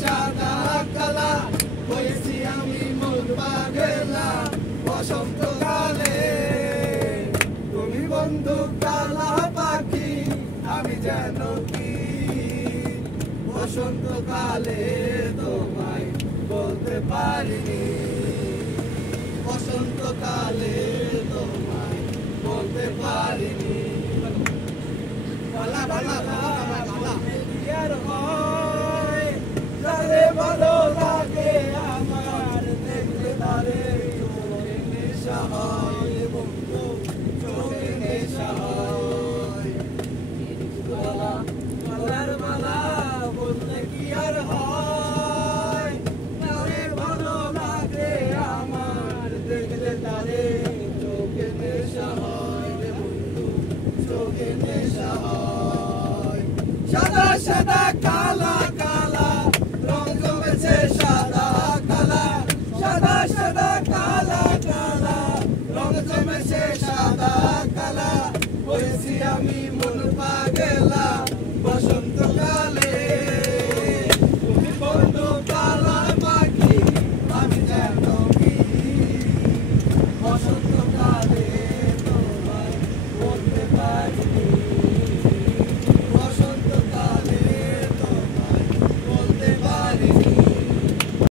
সাদা কালা হয়েছি আমি মন পাগলা বসন্তকালে তুমি বন্ধু কালা পাখি আমি যেন কি বসন্তকালে তোমায় বলতে পারিনি বসন্তকালে তোমায় বলতে পারিনি ভালা ভালা ভালা ভালা